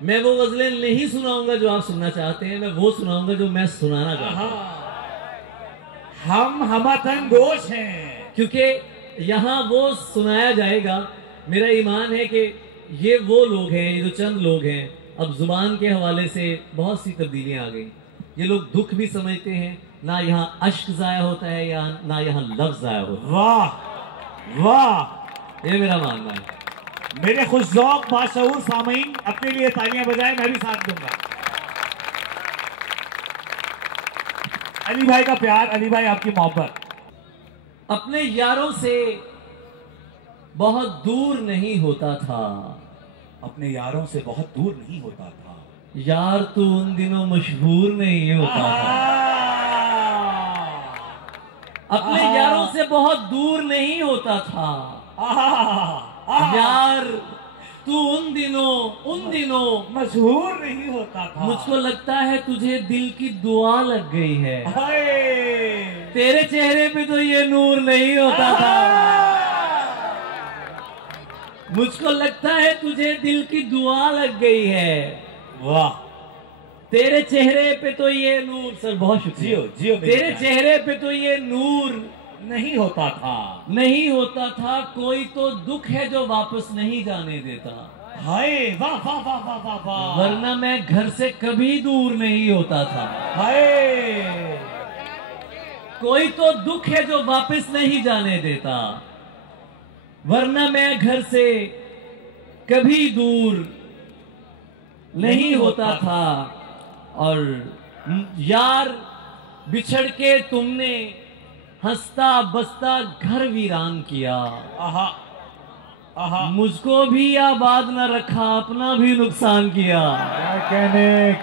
मैं वो गजलें नहीं सुनाऊंगा जो आप सुनना चाहते हैं, मैं वो सुनाऊंगा जो मैं सुनाना चाहता हूँ। हम हमतन गोश हैं, क्योंकि यहाँ वो सुनाया जाएगा। मेरा ईमान है कि ये वो लोग हैं, ये जो चंद लोग हैं, अब जुबान के हवाले से बहुत सी तब्दीलियां आ गई। ये लोग दुख भी समझते हैं, ना यहाँ अश्क जाया होता है या ना यहाँ लफ्ज जाया होता है। वाह वाह, ये मेरा मानना है। मेरे खुशौक बाशऊर सामीन अपने लिए तालियां बजाएं, मैं भी साथ दूंगा। अली भाई का प्यार, अली भाई आपकी मोहब्बत। अपने यारों से बहुत दूर नहीं होता था, अपने यारों से बहुत दूर नहीं होता था, यार तू उन दिनों मशहूर नहीं होता था। अपने यारों से बहुत दूर नहीं होता था, यार तू उन दिनों मशहूर नहीं होता था। मुझको लगता है तुझे दिल की दुआ लग गई है, तेरे चेहरे पे तो ये नूर नहीं होता था। मुझको लगता है तुझे दिल की दुआ लग गई है, वाह, तेरे चेहरे पे तो ये नूर। सर बहुत शुक्रिया। जियो जियो। तेरे चेहरे पे तो ये नूर नहीं होता था, नहीं होता था, कोई तो दुख है जो वापस नहीं जाने देता। हाय वाह वाह वाह वाह वाह वाह, वरना मैं घर से कभी दूर नहीं होता था। हाय, कोई तो दुख है जो वापस नहीं जाने देता, वरना मैं घर से कभी दूर नहीं होता था। और यार बिछड़ के तुमने हंसता बसता घर वीरान किया, आहा आहा, मुझको भी आबाद न रखा, अपना भी नुकसान किया।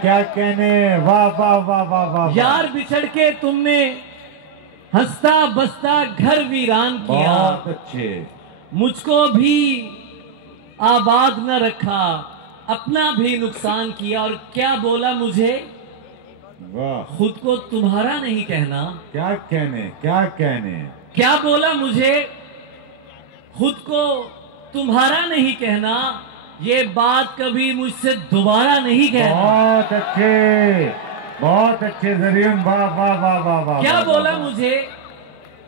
क्या कहने, वाह वाह वाह वाह वाह। यार बिछड़ के तुमने हंसता बसता घर वीरान किया, बहुत अच्छे, मुझको भी आबाद न रखा, अपना भी नुकसान किया। और क्या बोला मुझे, वाह, खुद को तुम्हारा नहीं कहना। क्या कहने, क्या कहने। क्या बोला मुझे, खुद को तुम्हारा नहीं कहना, ये बात कभी मुझसे दोबारा नहीं कहना। बहुत अच्छे जरीन, वाह वाह वाह वाह वाह। क्या बोला मुझे,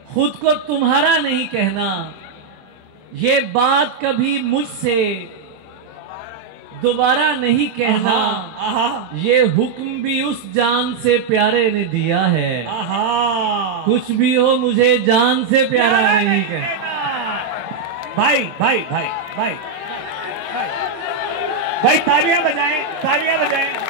खुद को तुम्हारा नहीं कहना, ये बात कभी मुझसे दोबारा नहीं कहना। ये हुक्म भी उस जान से प्यारे ने दिया है, कुछ भी हो मुझे जान से प्यारा नहीं कहना। भाई भाई भाई भाई भाई, तालियां बजाएं, तालियां बजाएं।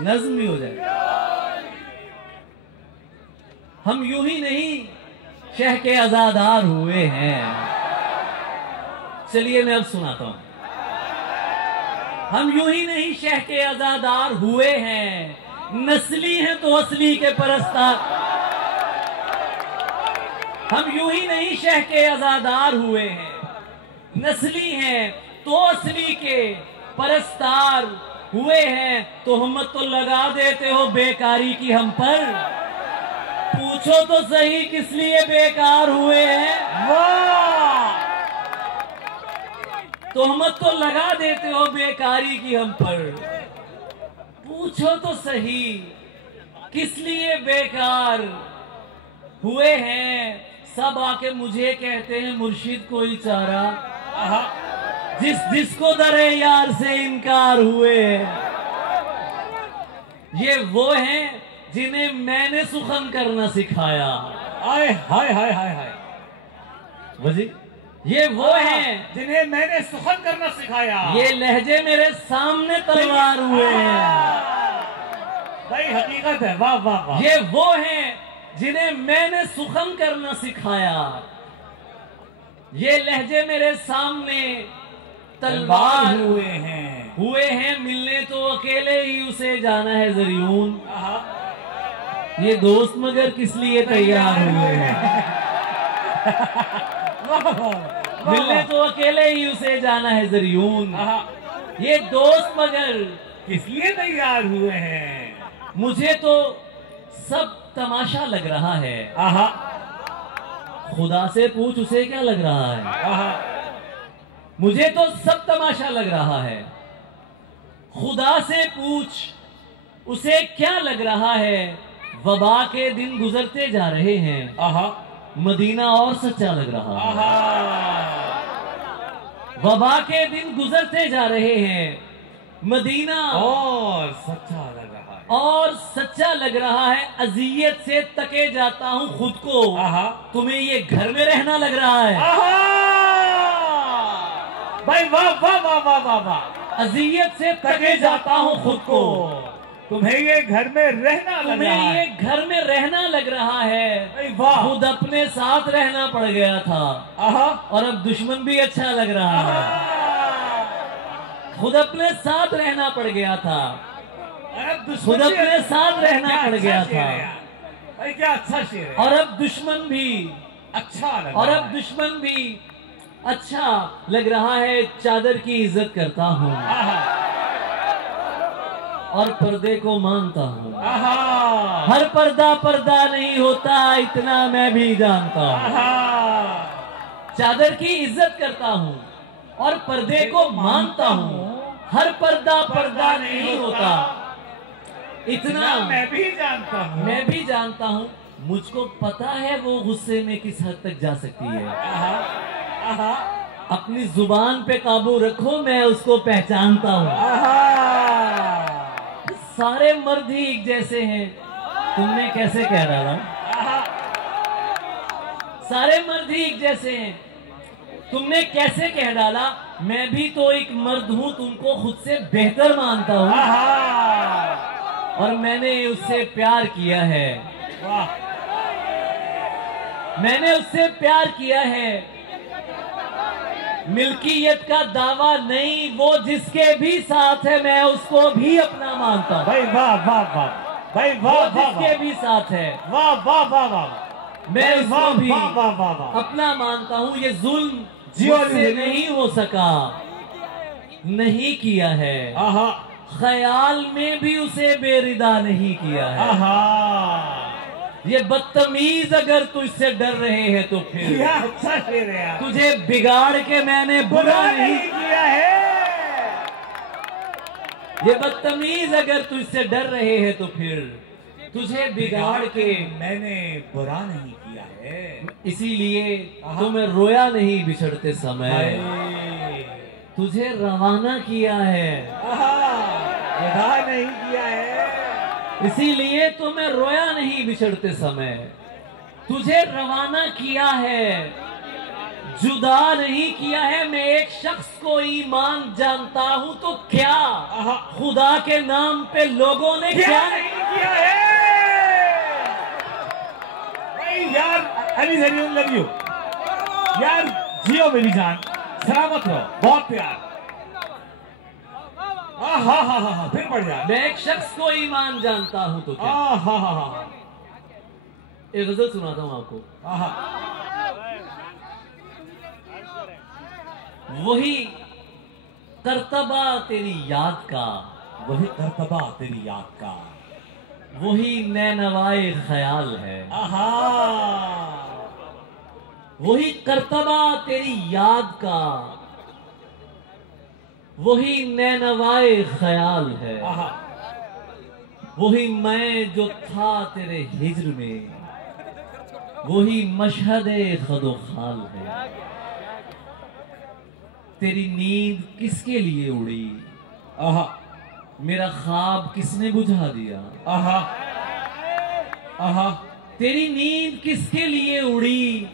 नज्म भी हो जाए। हम यूं ही नहीं शह के आजादार हुए हैं। चलिए मैं अब सुनाता हूं। हम यूं ही नहीं शह के आजादार हुए हैं, नस्ली हैं तो असली के परस्तार। हम यूं ही नहीं शह के आजादार हुए हैं, नस्ली हैं तो असली के परस्तार हुए हैं। तोहमत तो लगा देते हो बेकारी की हम पर, पूछो तो सही किस लिए बेकार हुए हैं। वाह, तोहमत तो लगा देते हो बेकारी की हम पर, पूछो तो सही किस लिए बेकार हुए हैं। सब आके मुझे कहते हैं मुर्शिद कोई चारा, जिसको दरे यार से इनकार हुए हैं। ये वो हैं जिन्हें मैंने सुखन करना सिखाया। हाय हाय हाय हाय हाय, वजी ये वो हैं जिन्हें मैंने सुखन करना सिखाया। ये लहजे मेरे सामने तलवार हुए हैं। भाई हकीकत है, वाह वाह वाह। ये वो हैं जिन्हें मैंने सुखन करना सिखाया, ये लहजे मेरे सामने तलवार हुए हैं। मिलने तो अकेले ही उसे जाना है जरियून, ये दोस्त मगर किस लिए तैयार हुए हैं। मिलने तो अकेले ही उसे जाना है जरियून, ये दोस्त मगर किस लिए तैयार हुए हैं? मुझे तो सब तमाशा लग रहा है। आहा खुदा से पूछ उसे क्या लग रहा है। आहा मुझे तो सब तमाशा लग रहा है। खुदा से पूछ उसे क्या लग रहा है। वबा के दिन गुजरते जा रहे हैं। आहा मदीना और सच्चा लग रहा है। आहा वबा के दिन गुजरते जा रहे हैं। मदीना और सच्चा लग रहा है। और सच्चा लग रहा है। अजियत से तके जाता हूँ खुद को। आहा तुम्हें ये घर में रहना लग रहा है। आहा भाई वाह वाह वाह वाह वाह वाह। अजियत से तके जाता हूँ खुद को। तुम्हें ये घर में रहना लग रहा तुम्हें ये है। घर में रहना लग रहा है। भाई वाह। खुद अपने साथ रहना पड़ गया था। आहा और अब दुश्मन भी अच्छा लग रहा है। खुद अपने साथ रहना पड़ गया था। खुद अपने साथ रहना पड़ गया था। भाई क्या अच्छा शेर है। और अब दुश्मन भी अच्छा लग और रहा अब है। दुश्मन भी अच्छा लग रहा है। चादर की इज्जत करता हूँ आहा और पर्दे को मानता हूँ। आहा हर पर्दा पर्दा नहीं होता, इतना मैं भी जानता हूँ। आहा चादर की इज्जत करता हूँ और पर्दे को मानता हूँ। हर पर्दा पर्दा नहीं होता, इतना मैं भी जानता हूँ। मैं भी जानता हूँ। मुझको पता है वो गुस्से में किस हद तक जा सकती है। आहा आहा अपनी जुबान पे काबू रखो, मैं उसको पहचानता हूँ। आहा सारे मर्द ही एक जैसे हैं, तुमने कैसे कह डाला। आहा सारे मर्द ही एक जैसे हैं, तुमने कैसे कह डाला। मैं भी तो एक मर्द हूँ, तुमको खुद से बेहतर मानता हूँ। आहा और मैंने उससे प्यार किया है। वाह मैंने उससे प्यार किया है। मिल्कियत का दावा नहीं, वो जिसके भी साथ है मैं उसको भी अपना मानता हूँ। भाई वाह वाह वाह भाई वो वाह वाह जिसके भी साथ है वाह वाह वाह वाह मैं भाई, उसको वाह भी वाह वाह वाह वाह। अपना मानता हूँ। ये जुल्म जियो मुझसे जियो। नहीं हो सका, नहीं किया है। आहा ख्याल में भी उसे बेरिदा नहीं किया है। आहा ये बदतमीज अगर तुझसे डर रहे हैं तो फिर क्या अच्छा शेर है यार। तुझे बिगाड़ के मैंने बुरा नहीं। किया है। ये बदतमीज अगर तुझसे डर रहे हैं तो फिर तुझे बिगाड़ के मैंने बुरा नहीं किया है। इसीलिए तुम्हें रोया नहीं बिछड़ते समय, हाय। तुझे रवाना किया है। आहा, बुरा नहीं किया है। इसीलिए तुम्हें रोया नहीं बिछड़ते समय, तुझे रवाना किया है, जुदा नहीं किया है। मैं एक शख्स को ईमान जानता हूं तो क्या खुदा के नाम पे लोगों ने क्या नहीं किया है। भाई यार अली जरिए लव यू यार, जियो मेरी जान, सलामत रहो, बहुत प्यार। हाँ हाँ हाँ हाँ फिर बढ़ जाए। मैं एक शख्स को ईमान जानता हूं तो क्या। हाँ हाँ हाँ हाँ एक गजल सुनाता हूं आपको। हाँ वही करतबा तेरी याद का, वही करतबा तेरी याद का, वही नैनवाए ख्याल है। आहा वही करतबा तेरी याद का, वही नैनवाए ख्याल है। आहा वही मैं जो था तेरे हिज्र में, वही मशहदे खदो खाल है। तेरी नींद किसके लिए उड़ी, आहा मेरा ख्वाब किसने बुझा दिया। आहा आहा तेरी नींद किसके लिए उड़ी,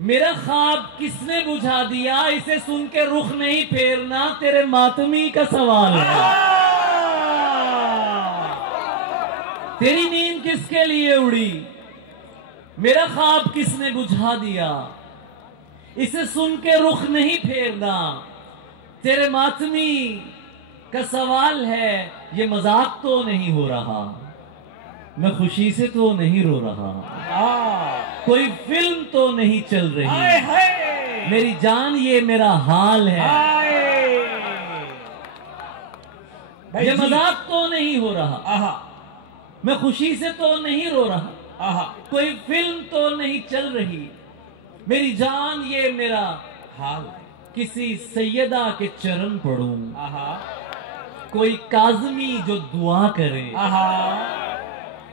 मेरा ख्वाब किसने बुझा दिया। इसे सुन के रुख नहीं फेरना, तेरे मातमी का सवाल है। तेरी नींद किसके लिए उड़ी, मेरा ख्वाब किसने बुझा दिया। इसे सुन के रुख नहीं फेरना, तेरे मातमी का सवाल है। ये मजाक तो नहीं हो रहा, मैं खुशी से तो नहीं रो रहा, कोई फिल्म तो नहीं चल रही। मेरी जान ये मेरा हाल है, ये मजाक तो नहीं हो रहा, आहा, मैं खुशी से तो नहीं रो रहा, आहा, कोई फिल्म तो नहीं चल रही, मेरी जान ये मेरा हाल, किसी सैयदा के चरण पढ़ूं, आहा, कोई काज़मी जो दुआ करे, आहा,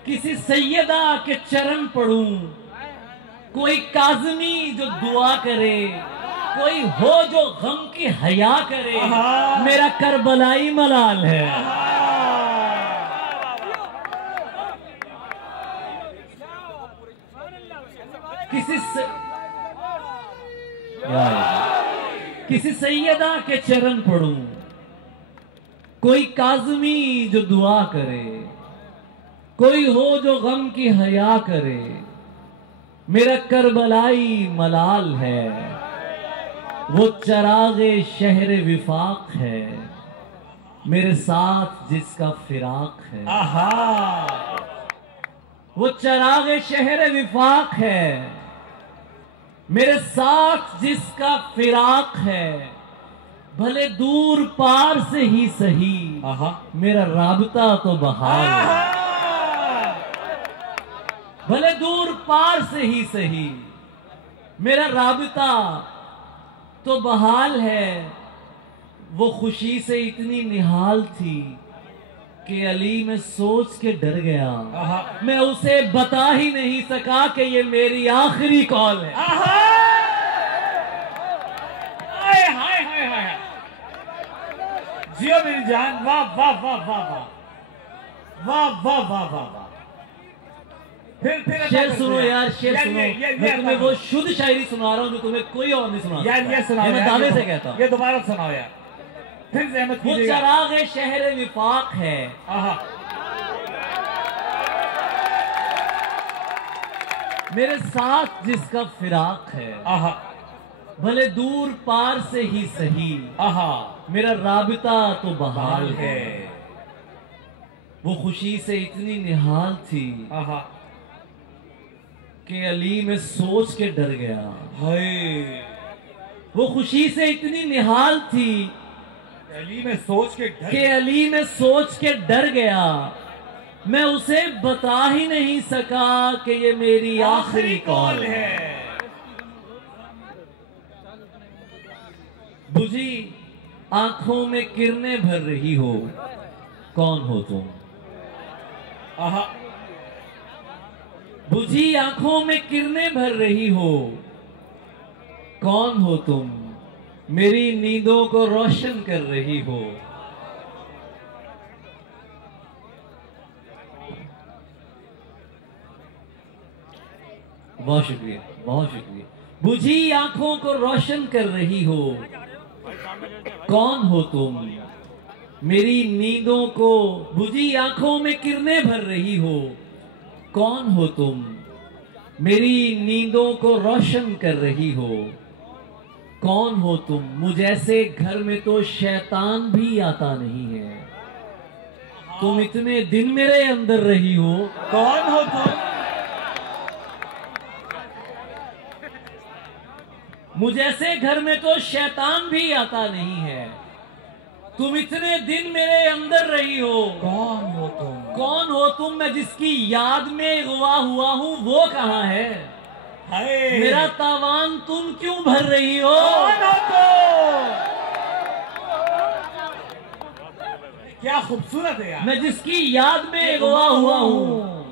किसी सैयदा के चरण पढ़ूं, कोई काज़मी जो दुआ करे, कोई हो जो गम की हया करे, मेरा करबलाई मलाल है। किसी सैयदा के चरण पढ़ूं, कोई काज़मी जो दुआ करे, कोई हो जो गम की हया करे, मेरा करबलाई मलाल है, वो चरागे शहर विफाक है, मेरे साथ जिसका फिराक है। आहा, वो चरागे शहर विफाक है, मेरे साथ जिसका फिराक है, भले दूर पार से ही सही, आहा, मेरा राबता तो बहाल है। भले दूर पार से ही सही, मेरा राबता तो बहाल है। वो खुशी से इतनी निहाल थी कि अली में सोच के डर गया, मैं उसे बता ही नहीं सका कि ये मेरी आखिरी कॉल है। हाय हाय हाय हाय, जियो मेरी जान, वाह वाह वाह वाह वाह वाह वाह वाह वाह वाह। फिर शेर सुनो यार, शेर सुनो। मैं तुम्हें वो शुद्ध शायरी सुना रहा हूँ जो तुम्हें कोई और नहीं सुना यार। ये सुनाओ, मैं दावे से कहता हूँ। ये दोबारा सुनाओ यार, फिर ज़हमत वो कीजिएगा। चरागे शहर विफाक है, आहा, मेरे साथ जिसका फिराक है, आहा, भले दूर पार से ही सही, आहा, मेरा राबिता तो बहाल है। है। वो खुशी से इतनी निहाल थी आहा, कि अली में सोच के डर गया। हाय, वो खुशी से इतनी निहाल थी अली में सोच के कि अली में सोच के डर गया, मैं उसे बता ही नहीं सका कि ये मेरी आखिरी कॉल है। बुझी आंखों में किरणें भर रही हो, कौन हो तुम? आहा, बुझी आंखों में किरणें भर रही हो, कौन हो तुम? मेरी नींदों को रोशन कर रही हो। बहुत शुक्रिया, बहुत शुक्रिया। बुझी आंखों को रोशन कर रही हो, कौन हो तुम? मेरी नींदों को, बुझी आंखों में किरणें भर रही हो, कौन हो तुम? मेरी नींदों को रोशन कर रही हो, कौन हो तुम? मुझ ऐसे घर में तो शैतान भी आता नहीं है, तुम इतने दिन मेरे अंदर रही हो, कौन हो तुम? मुझ ऐसे घर में तो शैतान भी आता नहीं है, तुम इतने दिन मेरे अंदर रही हो, कौन हो तुम? कौन हो तुम? मैं जिसकी याद में गवा हुआ हूँ, वो कहाँ है? हाय, मेरा तावान तुम क्यों भर रही हो? कौन हो तुम? क्या खूबसूरत है यार। मैं जिसकी याद में गवा हुआ हूँ,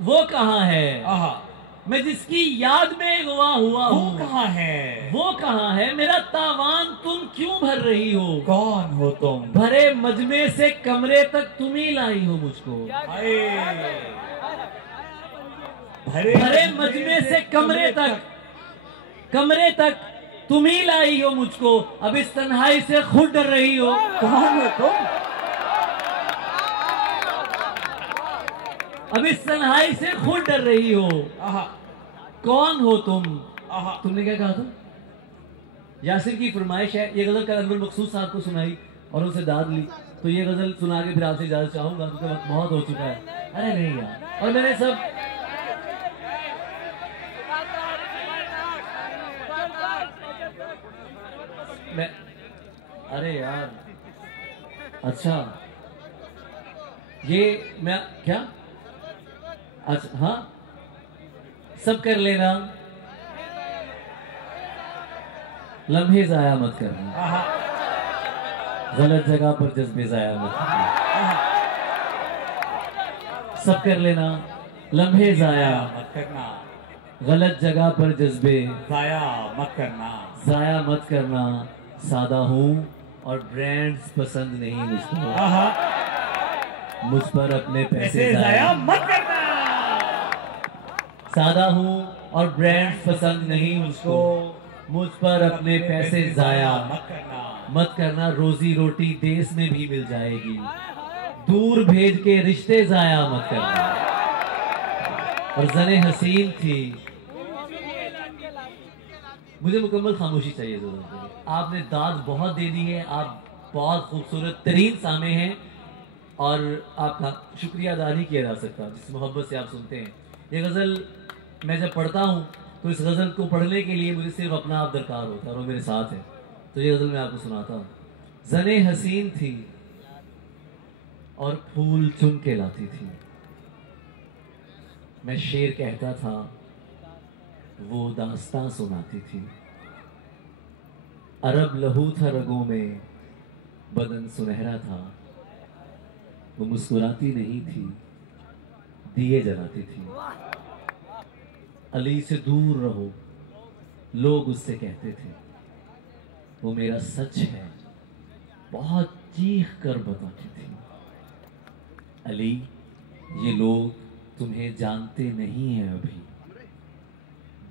वो कहाँ है? आहा, मैं जिसकी याद में गवा हुआ वो हूँ, कहाँ है? वो कहाँ है? मेरा तावान तुम क्यों भर रही हो? कौन हो तुम? भरे मजमे से कमरे तक तुम ही लाई हो मुझको, हाय, भरे मजमे से कमरे तक तुम ही लाई हो मुझको, अब इस तन्हाई से खुद डर रही हो। कौन हो तुम? अब इस तन्हाई से खुद डर रही हो, आहा, कौन हो तुम? आहा, तुमने क्या कहा था? यासिर की फरमाइश है, ये गजल कल अनवर मकसूद साहब को सुनाई और उनसे दाद ली, तो ये गजल सुना के फिर आपसे इजाजत चाहूंगा क्योंकि वक्त बहुत हो चुका है। अरे नहीं यार, और मैंने सब अरे यार अच्छा, ये मैं क्या, अच्छा हाँ, सब कर लेना, लम्हे जाया मत करना, गलत जगह पर जज्बे जाया मत करना, सब कर लेना, लम्हे जाया मत करना, गलत जगह पर जज्बे जाया मत करना, जाया मत करना। सादा हूँ और ब्रांड्स पसंद नहीं मुझको, मुझ पर अपने पैसे जाया मत करना। सादा हूँ और ब्रांड्स पसंद नहीं मुझको, मुझ पर अपने पैसे जाया मत करना। रोजी रोटी देश में भी मिल जाएगी, दूर भेज के रिश्ते जाया मत करना। और जने हसीन थी, मुझे मुकम्मल खामोशी चाहिए जरूर। आपने दाद बहुत दे दी है, आप बहुत खूबसूरत तरीन सामे हैं और आपका शुक्रिया अदा नहीं किया जा सकता जिस मोहब्बत से आप सुनते हैं। ये गज़ल मैं जब पढ़ता हूँ तो इस गज़ल को पढ़ने के लिए मुझे सिर्फ अपना आप दरकार होता है और वो मेरे साथ है, तो ये गज़ल मैं आपको सुनाता हूँ। जने हसीन थी और फूल चुन के लाती थी, मैं शेर कहता था वो दास्तां सुनाती थी। अरब लहू था रगों में, बदन सुनहरा था, वो मुस्कुराती नहीं थी, दिए जलाती थी। अली से दूर रहो लोग उससे कहते थे, वो मेरा सच है बहुत चीख कर बताती थी। अली ये लोग तुम्हें जानते नहीं हैं अभी,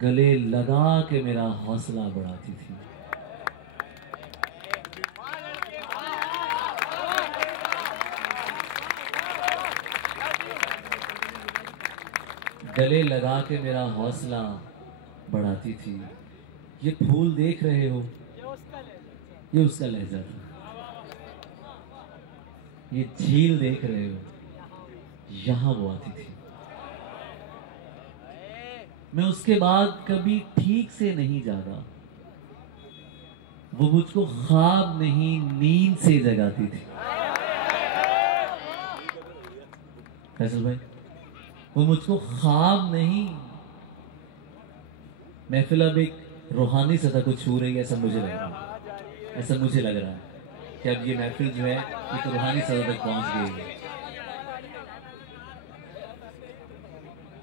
गले लगा के मेरा हौसला बढ़ाती थी। गले लगा के मेरा हौसला बढ़ाती थी। ये फूल देख रहे हो, ये उसका लहजा था। ये झील देख रहे हो, यहां वो आती थी। मैं उसके बाद कभी ठीक से नहीं जागा, वो मुझको ख्वाब नहीं नींद से जगाती थी। फैसल भाई, वो मुझको ख्वाब नहीं, महफिल अब एक रूहानी सतह को छू रही है, ऐसा मुझे लग रहा है। ऐसा मुझे लग रहा है कि अब ये महफिल जो है एक रूहानी सतह तक पहुंच गई है।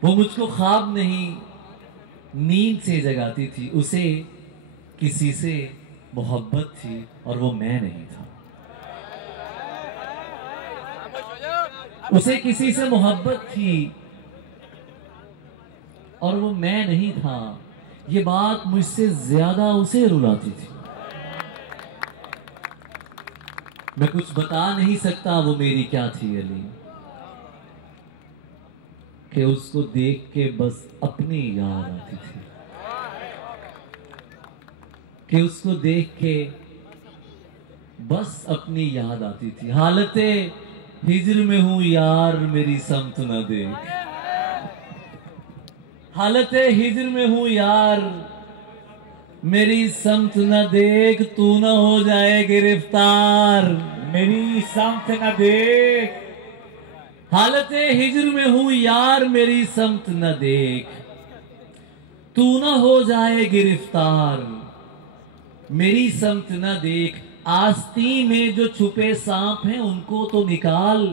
वो मुझको ख्वाब नहीं नींद से जगाती थी, उसे किसी से मोहब्बत थी और वो मैं नहीं था। उसे किसी से मोहब्बत थी और वो मैं नहीं था। ये बात मुझसे ज्यादा उसे रुलाती थी। मैं कुछ बता नहीं सकता वो मेरी क्या थी अली, कि उसको देख के बस अपनी याद आती थी, कि उसको देख के बस अपनी याद आती थी। हालते हिज्र में हूं यार मेरी समत न देख, हालते हिज्र में हूं यार मेरी समत न देख, तू न हो जाए गिरफ्तार मेरी समत न देख। हालते हिज्र में हूं यार मेरी समत न देख, तू न हो जाए गिरफ्तार मेरी समत न देख। आस्ती में जो छुपे सांप हैं उनको तो निकाल,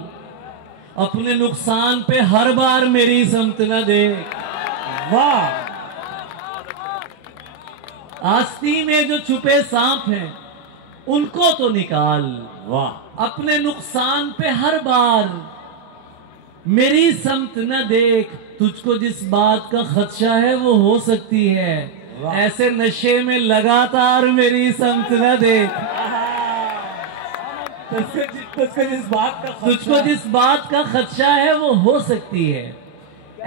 अपने नुकसान पे हर बार मेरी समत न देख। वाह! आस्ती में जो छुपे सांप हैं उनको तो निकाल, वाह! अपने नुकसान पे हर बार मेरी समत न देख। तुझको जिस बात का खदशा है वो हो सकती है, ऐसे नशे में लगातार मेरी समत न देख। तुझको जिस बात का खदशा है वो हो सकती है,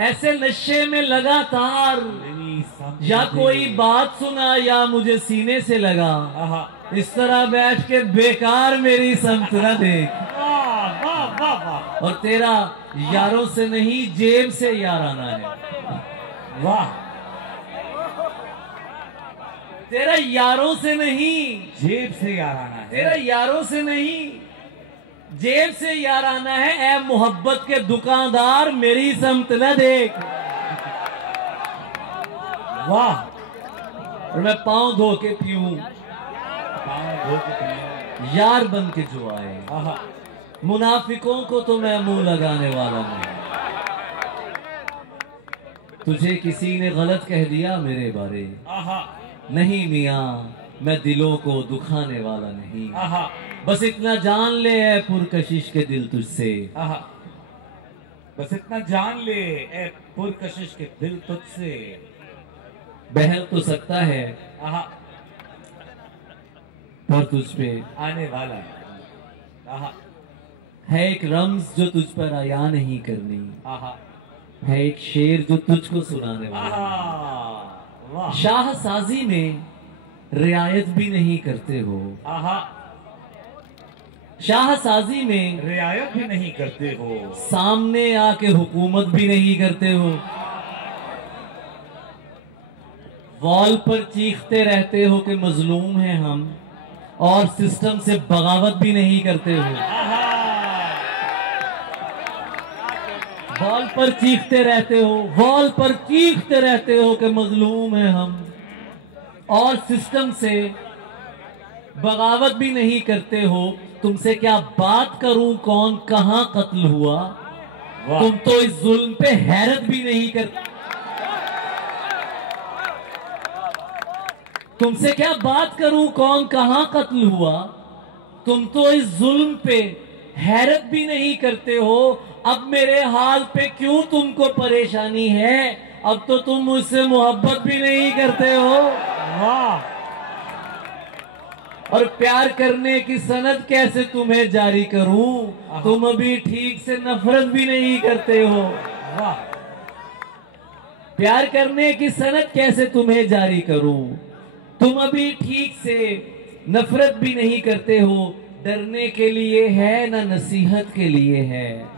ऐसे नशे में लगातार। या कोई बात सुना या मुझे सीने से लगा, इस तरह बैठ के बेकार मेरी समत न देख। और तेरा यारों से नहीं जेब से यार आना है। वाह! तेरा यारों से नहीं जेब से यार आना है। तेरा यारों से नहीं जेब से याराना है, ऐ मोहब्बत के दुकानदार मेरी समत न देख। वाह। और मैं पांव धो के पीऊं, पाँव धो के पीऊं। यार बन के जो आए। आहा। मुनाफिकों को तो मैं मुंह लगाने वाला नहीं। तुझे किसी ने गलत कह दिया मेरे बारे, आहा। नहीं मियाँ मैं दिलों को दुखाने वाला नहीं। आहा। बस इतना जान ले है पुरकशिश के दिल तुझसे। आहा। बस इतना जान ले ए पुरकशिश के दिल तुझसे। बहल तो सकता है आहा। पर तुझ पे आने वाला। आहा। है एक रम्ज जो तुझ पर आया नहीं करनी। आहा। है एक शेर जो तुझको सुनाने वाला। आहा। वाह। शाह साजी में रियायत भी नहीं करते हो। आहा। शाह साजी में रियायत भी नहीं करते हो। सामने आके हुकूमत भी नहीं करते हो। वॉल पर चीखते रहते हो कि मजलूम हैं हम, और सिस्टम से बगावत भी नहीं करते हो। वॉल पर चीखते रहते हो, वॉल पर चीखते रहते हो कि मजलूम हैं हम, और सिस्टम से बगावत भी नहीं करते हो। तुमसे क्या बात करूं कौन कहां कत्ल हुआ, तुम तो इस जुल्म पे हैरत भी नहीं करते। तुमसे क्या बात करूं कौन कहां कत्ल हुआ, तुम तो इस जुल्म पे हैरत भी नहीं करते हो। अब मेरे हाल पे क्यों तुमको परेशानी है, अब तो तुम मुझसे मोहब्बत भी नहीं करते हो। वाह। और प्यार करने की सनद कैसे तुम्हें जारी करूं, तुम अभी ठीक से नफरत भी नहीं करते हो। वाह। प्यार करने की सनद कैसे तुम्हें जारी करूं, तुम अभी ठीक से नफरत भी नहीं करते हो। डरने के लिए है ना नसीहत के लिए है,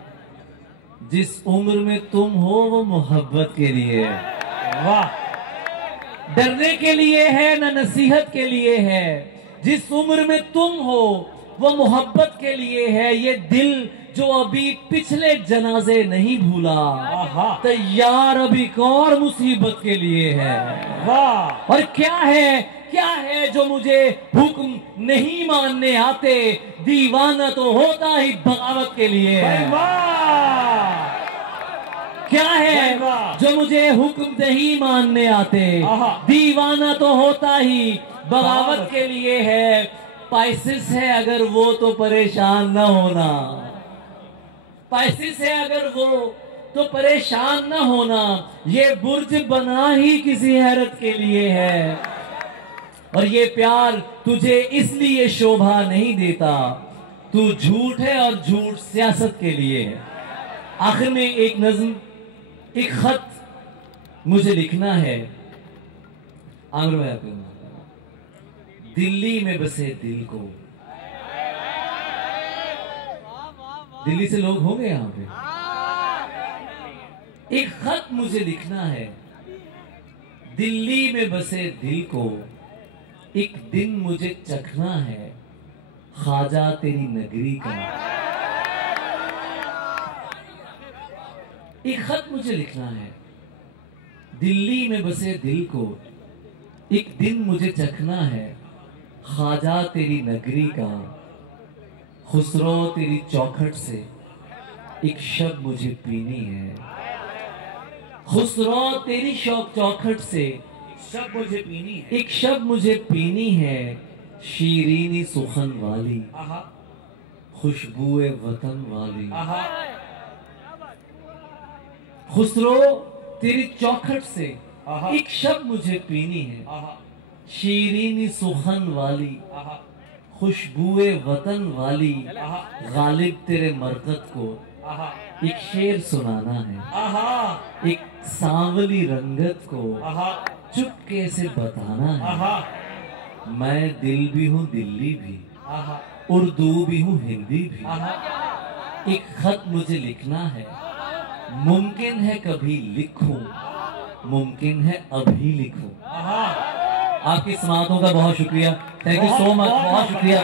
जिस उम्र में तुम हो वो मोहब्बत के लिए है। वाह। डरने के लिए है ना नसीहत के लिए है, जिस उम्र में तुम हो वो मोहब्बत के लिए है। ये दिल जो अभी पिछले जनाजे नहीं भूला, तैयार अभी एक और मुसीबत के लिए है। वाह। और क्या है जो मुझे हुक्म नहीं मानने आते, दीवाना तो होता ही बगावत के लिए है। वाह। क्या है जो मुझे हुक्म नहीं मानने आते, दीवाना तो होता ही बगावत के लिए है। पाइसिस है अगर वो तो परेशान न होना, पाइसिस है अगर वो तो परेशान न होना। ये बुर्ज बना ही किसी हैरत के लिए है, और ये प्यार तुझे इसलिए शोभा नहीं देता, तू झूठ है और झूठ सियासत के लिए है। आखिर में एक नज्म, एक खत मुझे लिखना है। आमिर भाई आपको, दिल्ली में बसे दिल को, दिल्ली से लोग होंगे यहां पे। एक खत मुझे लिखना है, दिल्ली में बसे दिल को एक दिन मुझे चखना है, ख्वाजा तेरी नगरी का। एक खत मुझे लिखना है, दिल्ली में बसे दिल को एक दिन मुझे चखना है, ख्वाजा तेरी नगरी का। खुसरो तेरी चौखट से एक शब मुझे पीनी है, खुसरो तेरी चौखट से शब मुझे पीनी है, एक शब मुझे पीनी है, शीरीनी सुखन वाली, खुशबुए वतन वाली। खुसरो तेरी चौखट से एक शब मुझे पीनी है, शीरीनी सुखन वाली, खुशबुए वतन वाली। गालिब तेरे मरकत को एक शेर सुनाना है, एक सांवली रंगत को चुपके से बताना है। मैं दिल भी हूँ दिल्ली भी, उर्दू भी हूँ हिंदी भी। एक खत मुझे लिखना है, मुमकिन है कभी लिखूं, मुमकिन है अभी लिखूं। आपकी समातों का बहुत शुक्रिया, थैंक यू सो मच, बहुत शुक्रिया।